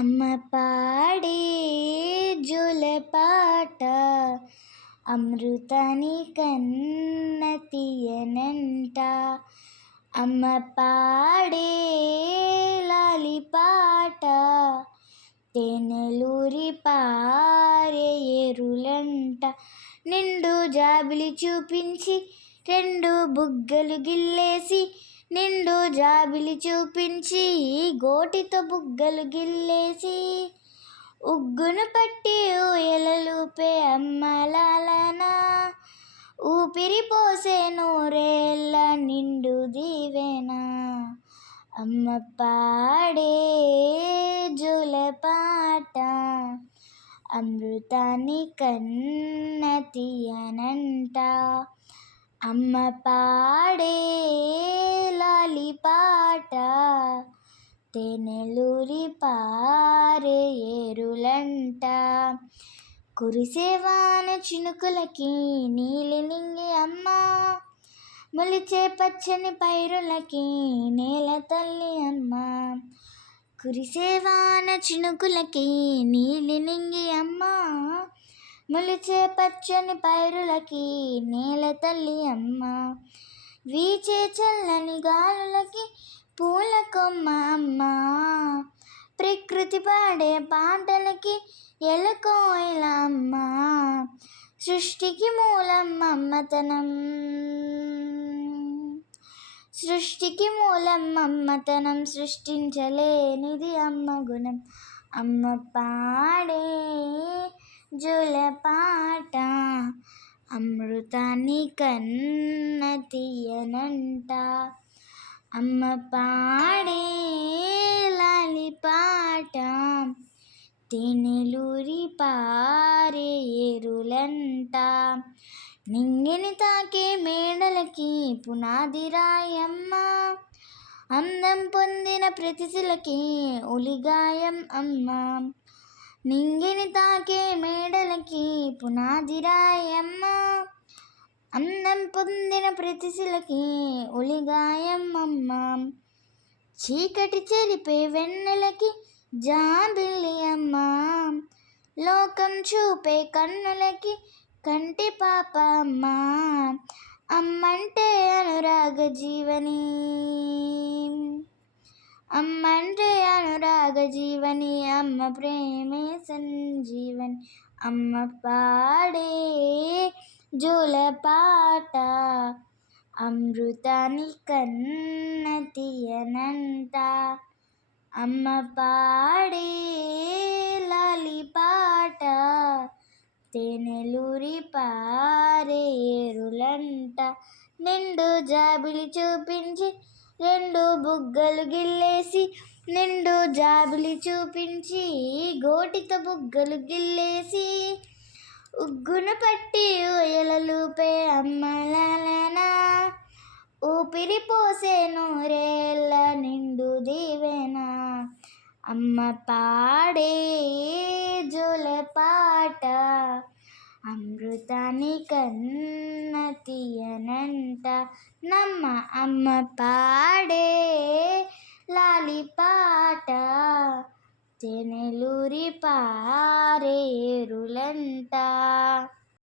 అమ్మ పాడే జోలపాట అమృతాని కన్న తీయనంట. అమ్మ పాడే లాలిపాట తేనెలూరి పారే ఏరులంట. నిండు జాబిలి చూపించి రెండు బుగ్గలు గిల్లేసి, నిండు జాబిలి చూపించి గోటితో బుగ్గలు గిల్లేసి, ఉగ్గును పట్టి ఊయలలూపే అమ్మ లాలన, ఊపిరి పోసే నూరేళ్ళ నిండు దీవెన. అమ్మ పాడే జోలపాట అమృతాని కన్న తీయనంట. అమ్మ పాడే లాలిపాట తేనెలూరి పారే ఏరులంట. కురిసేవాన చినుకులకి నీలి నింగి అమ్మ, మొలిచే పచ్చని పైరులకి నేల తల్లి అమ్మ. కురిసేవాన చినుకులకి నీలి నింగి అమ్మ, మొలిచే పచ్చని పైరులకి నేల తల్లి అమ్మ. వీచే చల్లని గాలులకి పూల కొమ్మ అమ్మ, ప్రకృతి పాడే పాటలకి ఎలకోయిల అమ్మ. సృష్టికి మూలం అమ్మతనం, సృష్టికి మూలం అమ్మతనం, సృష్టించలేనిది అమ్మ గుణం. అమ్మ పాడే జోలపాట అమృతాని కన్న తీయనంట. అమ్మ పాడే లాలిపాట తేనెలూరి పారే ఏరులంట. నింగిని తాకే మేడలకి పునాది రాయమ్మ, అందం పొందిన ప్రతిశిలకి ఉలిగాయం అమ్మ. నింగిని తాకే మేడలకి పునాది రాయమ్మ, అందం పొందిన ప్రతిశిలకి ఉలిగాయం అమ్మ. చీకటి చెరిపే వెన్నెలకి జాబిల్లి అమ్మ, లోకం చూపే కన్నులకి కంటి పాప అమ్మ. అమ్మంటే అనురాగ జీవని, అమ్మంటే అనురాగ జీవని, అమ్మ ప్రేమే సంజీవని. అమ్మ పాడే జోలపాట అమృతాని కన్న తీయనంట. అమ్మ పాడే లాలిపాట తేనెలూరి పారే ఏరులంట. నిండు జాబిలి చూపించి రెండు బుగ్గలు గిల్లేసి, నిండు జాబిలి చూపించి గోటితో బుగ్గలు గిల్లేసి, ఉగ్గును పట్టి ఊయలలూపే అమ్మ లాలన, ఊపిరి పోసే నూరేళ్ళ నిండు దీవెన. అమ్మ పాడే జోలపాట అమృతాని కన్న తీయనంట. నమ్మ అమ్మ పాడే లాలిపాట తేనెలూరి పారే ఏరులంట.